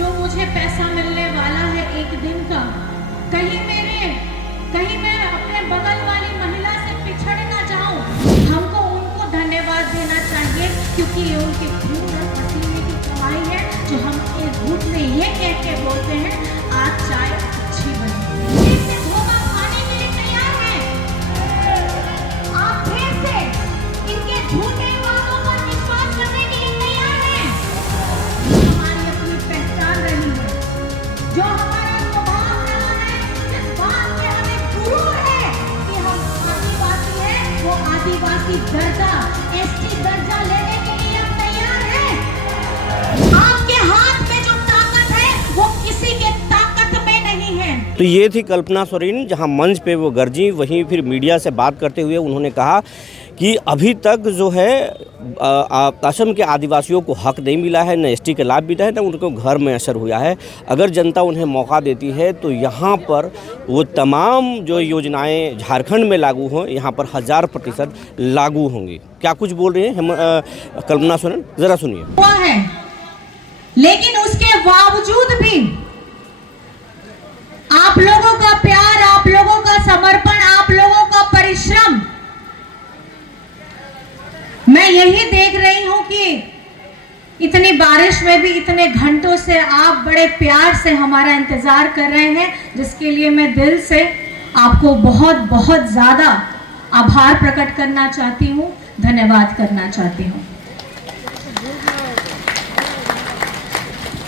जो मुझे पैसा मिलने वाला है एक दिन का, कहीं मैं अपने बगल वाली महिला से पिछड़ ना जाऊं। हमको उनको धन्यवाद देना चाहिए क्योंकि ये उनके खून और पसीने की कमाई है जो हम एक घूट में ये कह के बोलते हैं आज चाय अच्छी बनी। इनसे धोखा खाने के लिए तैयार हैं आप, फिर से इनके झूठे वादों पर विश्वास करने के लिए तैयार हैं। हमारी अपनी पहचान रही है, जो हमारा स्वभाव रहा है, इस बात के हमें गुरूर है कि हम आदिवासी हैं। वो आदिवासी दर्जा, एसटी दर्जा लेने के लिए हम तैयार हैं। आपके हाथ में जो ताकत है वो किसी के ताकत में नहीं है। तो ये थी कल्पना सोरेन, जहां मंच पे वो गरजी, वहीं फिर मीडिया से बात करते हुए उन्होंने कहा कि अभी तक जो है असम के आदिवासियों को हक नहीं मिला है, न एसटी के लाभ मिला है, न उनको घर में असर हुआ है। अगर जनता उन्हें मौका देती है तो यहाँ पर वो तमाम जो योजनाएं झारखंड में लागू हों, यहाँ पर 1000% लागू होंगी। क्या कुछ बोल रहे हैं कल्पना सोरेन, ज़रा सुनिए। हुआ है, लेकिन उसके बावजूद भी आप लोगों का प्यार, आप लोगों का समर्पण, आप लोगों का परिश्रम, मैं यही देख रही हूं कि इतनी बारिश में भी इतने घंटों से आप बड़े प्यार से हमारा इंतजार कर रहे हैं, जिसके लिए मैं दिल से आपको बहुत बहुत ज्यादा आभार प्रकट करना चाहती हूं, धन्यवाद करना चाहती हूं।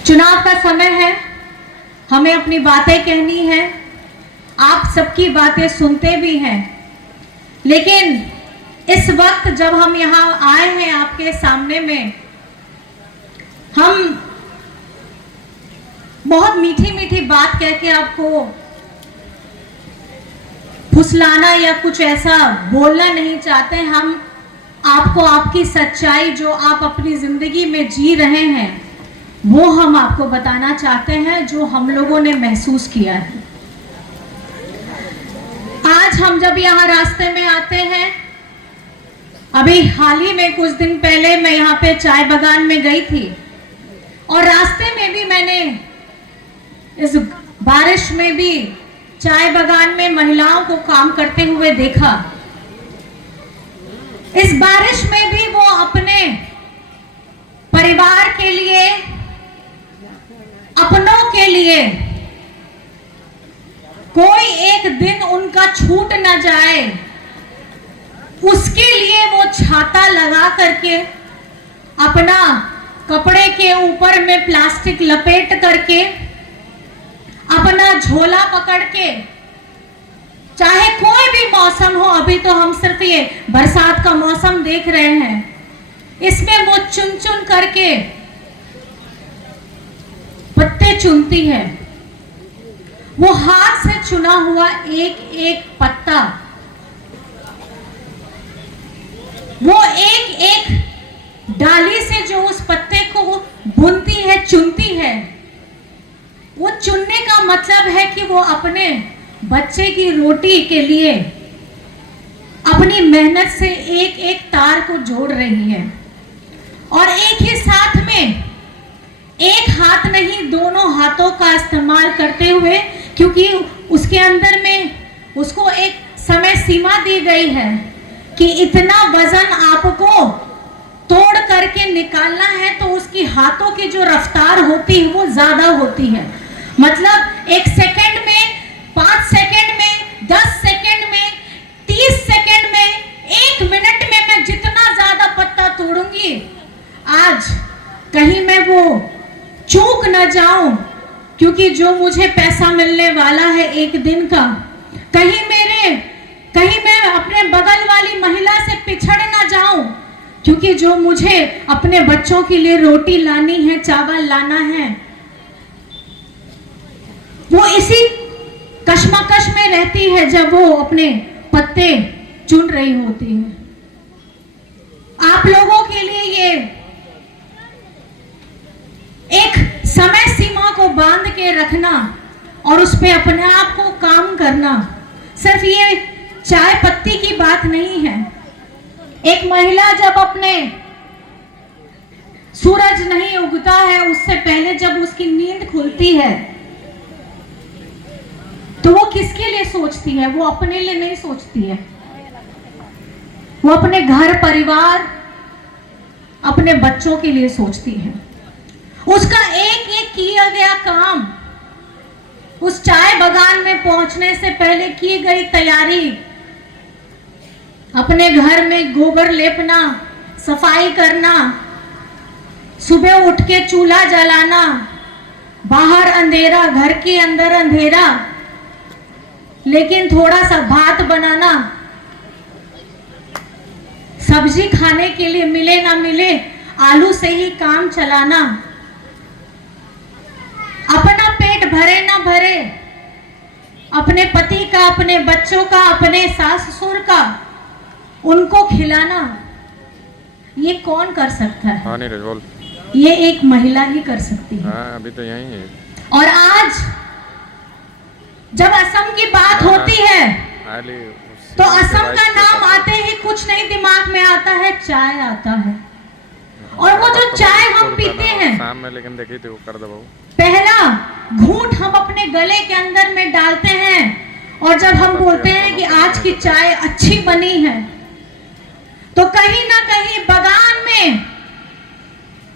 चुनाव का समय है, हमें अपनी बातें कहनी है, आप सबकी बातें सुनते भी हैं, लेकिन इस वक्त जब हम यहाँ आए हैं आपके सामने में, हम बहुत मीठी मीठी बात कह के आपको फुसलाना या कुछ ऐसा बोलना नहीं चाहते। हम आपको आपकी सच्चाई जो आप अपनी जिंदगी में जी रहे हैं वो हम आपको बताना चाहते हैं, जो हम लोगों ने महसूस किया है। आज हम जब यहाँ रास्ते में आते हैं, अभी हाल ही में कुछ दिन पहले मैं यहाँ पे चाय बागान में गई थी और रास्ते में भी मैंने इस बारिश में भी चाय बागान में महिलाओं को काम करते हुए देखा। इस बारिश में भी वो अपने परिवार के लिए, अपनों के लिए कोई एक दिन उनका छूट ना जाए, उसके लिए वो छाता लगा करके, अपना कपड़े के ऊपर में प्लास्टिक लपेट करके, अपना झोला पकड़ के, चाहे कोई भी मौसम हो, अभी तो हम सिर्फ ये बरसात का मौसम देख रहे हैं, इसमें वो चुन चुन करके पत्ते चुनती है। वो हाथ से चुना हुआ एक एक पत्ता, वो एक एक डाली से जो उस पत्ते को बुनती है, चुनती है, वो चुनने का मतलब है कि वो अपने बच्चे की रोटी के लिए अपनी मेहनत से एक एक तार को जोड़ रही है। और एक ही साथ में, एक हाथ नहीं, दोनों हाथों का इस्तेमाल करते हुए, क्योंकि उसके अंदर में उसको एक समय सीमा दी गई है कि इतना वजन आपको तोड़ करके निकालना है, तो उसकी हाथों की जो रफ्तार होती है वो ज्यादा होती है। मतलब 1 सेकंड में, 5 सेकंड में, 10 सेकंड में, 30 सेकंड में, 1 मिनट में मैं जितना ज्यादा पत्ता तोड़ूंगी, आज कहीं मैं वो चूक न जाऊं, क्योंकि जो मुझे पैसा मिलने वाला है एक दिन का, कहीं मैं अपने बगल वाली महिला से पिछड़ ना जाऊं, क्योंकि जो मुझे अपने बच्चों के लिए रोटी लानी है, चावल लाना है, वो इसी कश्मकश में रहती है जब वो अपने पत्ते चुन रही होती है। आप लोगों के लिए ये एक समय सीमा को बांध के रखना और उस पे अपने आप को काम करना, सिर्फ ये चाय पत्ती की बात नहीं है। एक महिला जब सूरज नहीं उगता है उससे पहले जब उसकी नींद सोचती है तो वो किसके लिए सोचती है? वो अपने लिए नहीं सोचती है, वो अपने घर परिवार, अपने बच्चों के लिए सोचती है। उसका एक एक किया गया काम, उस चाय बागान में पहुंचने से पहले की गई तैयारी, अपने घर में गोबर लेपना, सफाई करना, सुबह उठ के चूल्हा जलाना, बाहर अंधेरा, घर के अंदर अंधेरा, लेकिन थोड़ा सा भात बनाना, सब्जी खाने के लिए मिले ना मिले आलू से ही काम चलाना, अपना पेट भरे ना भरे अपने पति का, अपने बच्चों का, अपने सास ससुर का उनको खिलाना, ये कौन कर सकता है? हाँ नीरज बोल। ये एक महिला ही कर सकती है। हाँ अभी तो यही है। और आज जब असम की बात होती है तो असम का नाम आते ही कुछ नहीं दिमाग में आता है, चाय आता है। और वो जो चाय हम पीते हैं शाम में, लेकिन देखी थी वो कर दो, पहला घूंट हम अपने गले के अंदर में डालते हैं, और जब हम बोलते हैं कि आज की चाय अच्छी बनी है, तो कहीं ना कहीं बगान में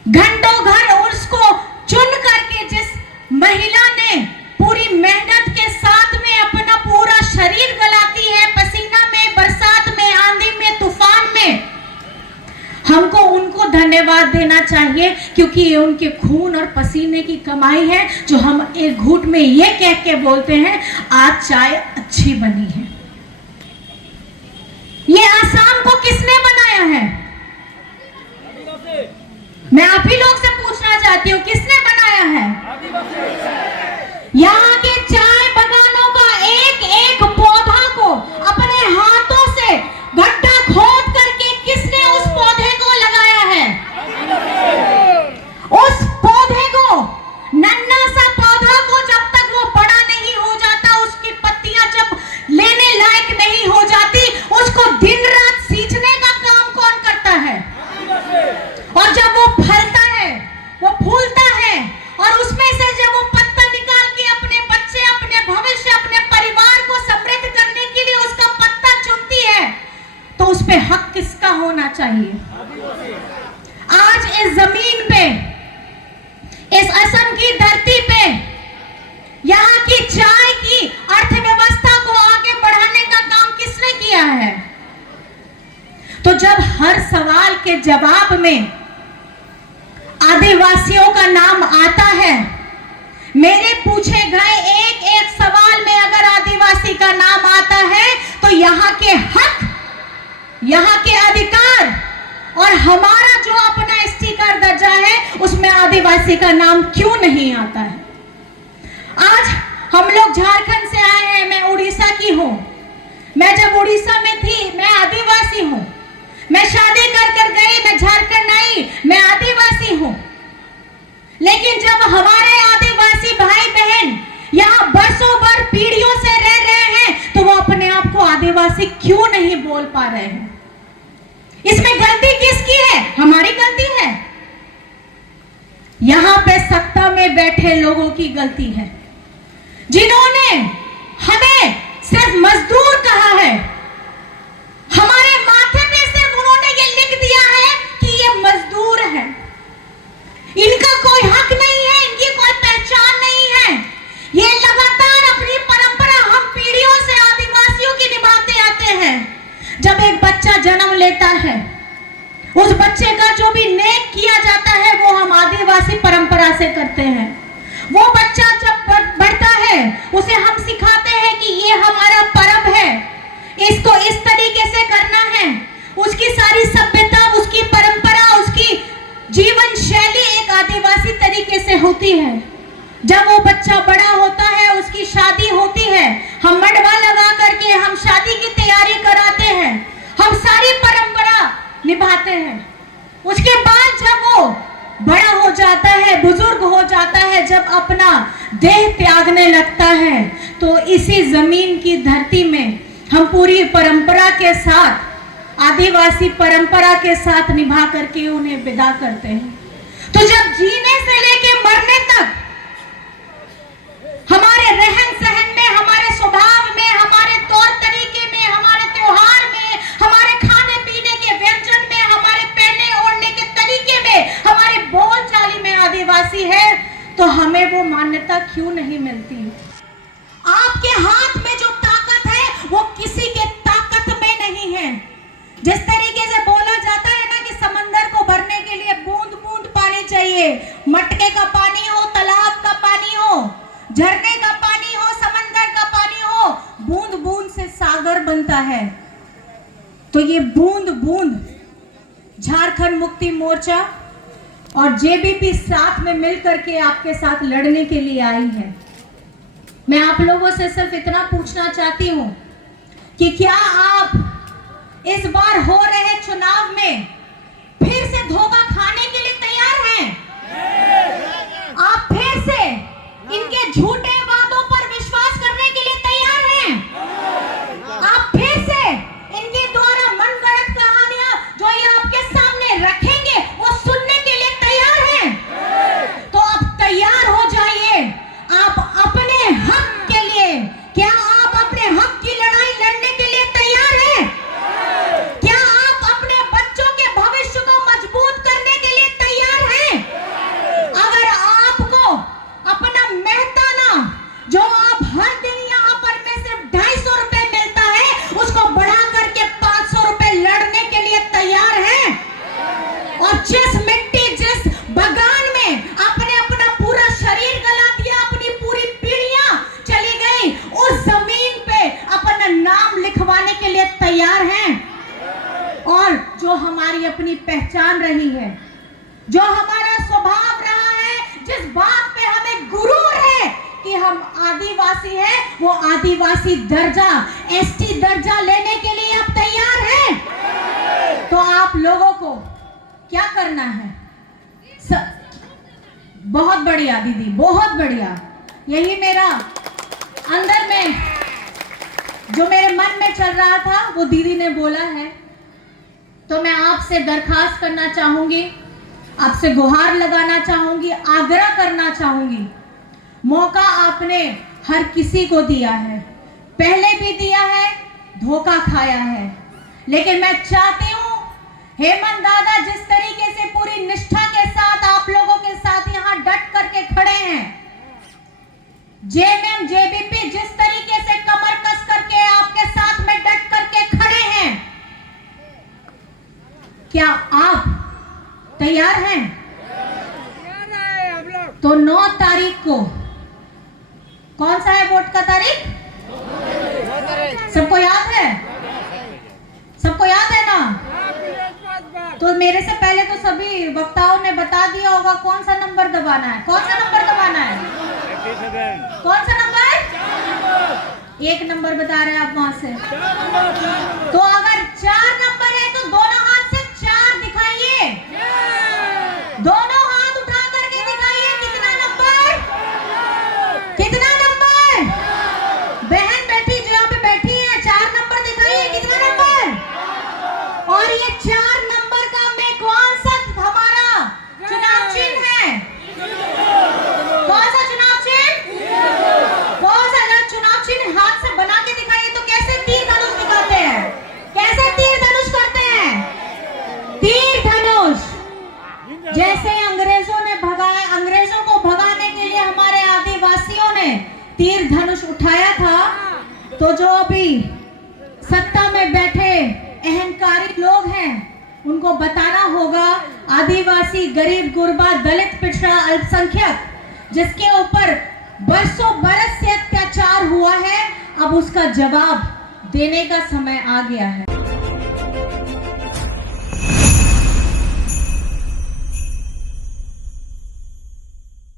घंटों घर उसको चुन करके जिस महिला ने पूरी मेहनत के साथ में अपना पूरा शरीर गलाती है, पसीना में, बरसात में, आंधी में, तूफान में, हमको उनको धन्यवाद देना चाहिए, क्योंकि ये उनके खून और पसीने की कमाई है, जो हम एक घूंट में ये कह के बोलते हैं आज चाय अच्छी बनी है। ये आसाम को किसने बनाया है? मैं आप ही लोग से पूछना चाहती हूँ, किसने बनाया है? यहाँ के चाय बागानों का एक एक पौधा को अपने हाथों से गड्ढा खोद करके किसने उस पौधे को लगाया है? उस पौधे को, नन्हा सा पौधा को जब तक वो बड़ा नहीं हो जाता, उसकी पत्तियां जब लेने लायक नहीं हो जाती, उसको दिन रात सींचने का काम कौन करता है? और जब वो फलता है, वो फूलता है, और उसमें से जब वो पत्ता निकाल के अपने बच्चे, अपने भविष्य, अपने परिवार को समृद्ध करने के लिए उसका पत्ता चुनती है, तो उस पे हक किसका होना चाहिए? आज इस जमीन पे, इस असम की धरती पे, यहाँ की चाय की अर्थव्यवस्था को आगे बढ़ाने का काम किसने किया है? तो जब हर सवाल के जवाब में आदिवासियों का नाम आता है, मेरे पूछे गए एक एक सवाल में अगर आदिवासी का नाम आता है, तो यहाँ के हक, यहाँ के अधिकार और हमारा जो अपना स्टीकर दर्जा है, उसमें आदिवासी का नाम क्यों नहीं आता है? आज हम लोग झारखंड से आए हैं, मैं उड़ीसा की हूं। मैं जब उड़ीसा में थी, मैं आदिवासी हूं। मैं शादी कर गई, मैं झारखंड आई, मैं आदिवासी हूं। लेकिन जब हमारे आदिवासी भाई बहन यहाँ बरसों भर पीढ़ियों से रह रहे हैं, तो वो अपने आप को आदिवासी क्यों नहीं बोल पा रहे हैं? इसमें गलती किसकी है? हमारी गलती है? यहाँ पे सत्ता में बैठे लोगों की गलती है, जिन्होंने हमें सिर्फ मजदूर कहा है। हमारे माथे पे सिर्फ उन्होंने ये लिख दिया है कि ये मजदूर है, इनका कोई हक नहीं है, इनकी कोई पहचान नहीं है। ये लगातार अपनी परंपरा हम पीढ़ियों से आदिवासियों की निभाते आते हैं। जब एक बच्चा जन्म लेता है, उस बच्चे का जो भी नेक किया जाता है, वो हम आदिवासी परंपरा से करते हैं। वो बच्चा जब बढ़ता है, उसे हम सिखाते हैं कि ये हमारा पर्व है, इसको इस तरीके से करना है। उसकी सारी सभ्यता, उसकी परंपरा, उसकी जीवन शैली एक आदिवासी तरीके से होती है। जब वो बच्चा बड़ा होता है, उसकी शादी होती है, हम मंडवा लगा करके हम शादी की तैयारी कराते हैं, हम सारी परंपरा निभाते हैं। उसके बाद जब वो बड़ा हो जाता है, बुजुर्ग हो जाता है, जब अपना देह त्यागने लगता है, तो इसी जमीन की धरती में हम पूरी परंपरा के साथ, आदिवासी परंपरा के साथ निभा करके उन्हें विदा करते हैं। तो जब जीने से लेके मरने तक हमें वो मान्यता क्यों नहीं मिलती? आपके हाथ में जो ताकत है वो किसी के ताकत में नहीं है। जिस तरीके से बोला जाता है ना कि समंदर को भरने के लिए बूंद बूंद पानी चाहिए, मटके का पानी हो, तालाब का पानी हो, झरने का पानी हो, समंदर का पानी हो, बूंद बूंद से सागर बनता है। तो ये बूंद बूंद झारखंड मुक्ति मोर्चा और जेबीपी साथ में मिलकर के आपके साथ लड़ने के लिए आई है। मैं आप लोगों से सिर्फ इतना पूछना चाहती हूं कि क्या आप इस बार हो रहे चुनाव में फिर से धोखा खाने के लिए तैयार हैं? आप फिर से इनके झूठे वादों पर विश्वास करने के लिए तैयार हैं? आप फिर से इनके द्वारा मनगढ़ंत कहानियां जो ये आपके सामने रखेंगे वो सुनने के लिए तैयार हैं? तो आप तैयार हो जाइए। आप अपने हक के लिए, क्या आप अपने हक की लड़ाई लड़ने के लिए तैयार हैं? क्या आप अपने बच्चों के भविष्य को मजबूत करने के लिए तैयार हैं? अगर आपको अपना मेहताना जो आप हर दिन यहाँ पर में सिर्फ 250 रुपए मिलता है उसको बढ़ा करके 500 रुपए लड़ने के लिए तैयार हैं? और जिस मिट्टी, जिस बगान में आपने अपना पूरा शरीर गला दिया, अपनी पूरी पीढ़ियां चली गई, उस जमीन पे अपना नाम लिखवाने के लिए तैयार हैं? और जो हमारी अपनी पहचान रही है, जो हमारा स्वभाव रहा है, जिस बात पे हमें गुरूर है कि हम आदिवासी हैं, वो आदिवासी दर्जा, एसटी दर्जा लेने के लिए आप तैयार हैं? तो आप लोगों को क्या करना है? बहुत बढ़िया दीदी, बहुत बढ़िया। यही मेरा अंदर में जो मेरे मन में चल रहा था वो दीदी ने बोला है। तो मैं आपसे दरखास्त करना चाहूंगी, आपसे गुहार लगाना चाहूंगी, आग्रह करना चाहूंगी। मौका आपने हर किसी को दिया है, पहले भी दिया है, धोखा खाया है, लेकिन मैं चाहती हूं हेमंत दादा जिस तरीके से पूरी निष्ठा के साथ आप लोगों के साथ यहां डट करके खड़े हैं, जेएमएम जेबीपी जिस तरीके से कमर कस करके आपके साथ में डट करके खड़े हैं, क्या आप तैयार हैं? तो 9 तारीख को, कौन सा है वोट का तारीख? सबको याद है? सबको याद है ना? तो मेरे से पहले तो सभी वक्ताओं ने बता दिया होगा कौन सा नंबर दबाना है। कौन सा नंबर दबाना है? कौन सा नंबर? 1 नंबर बता रहे हैं आप वहां से। तो अगर 4 नंबर है तो दोनों हाथ से 4 दिखाइए, दोनों हाथ उठा करके दिखाइए। कितना नंबर? कितना नंबर? बहन बैठी जो यहाँ पे बैठी है, 4 नंबर दिखाइए। कितना नंबर? और ये 4 नंबर का में कौन सा हमारा चुनाव चिन्ह है? कौन सा चुनाव चिन्ह? कौन सा चुनाव चिन्ह? हाथ से बना के दिखाइए। तो कैसे तीर धनुष दिखाते हैं? कैसे तीर धनुष करते हैं? तीर धनुष जैसे अंग्रेजों ने भगाया, अंग्रेजों को भगाने के लिए हमारे आदिवासियों ने तीर धनुष उठाया था, तो जो अभी सत्ता में बैठे अहंकारी लोग हैं उनको बताना होगा, आदिवासी, गरीब, गुरबा, दलित, पिछड़ा, अल्पसंख्यक जिसके ऊपर बरसों बरस से अत्याचार हुआ है, अब उसका जवाब देने का समय आ गया है।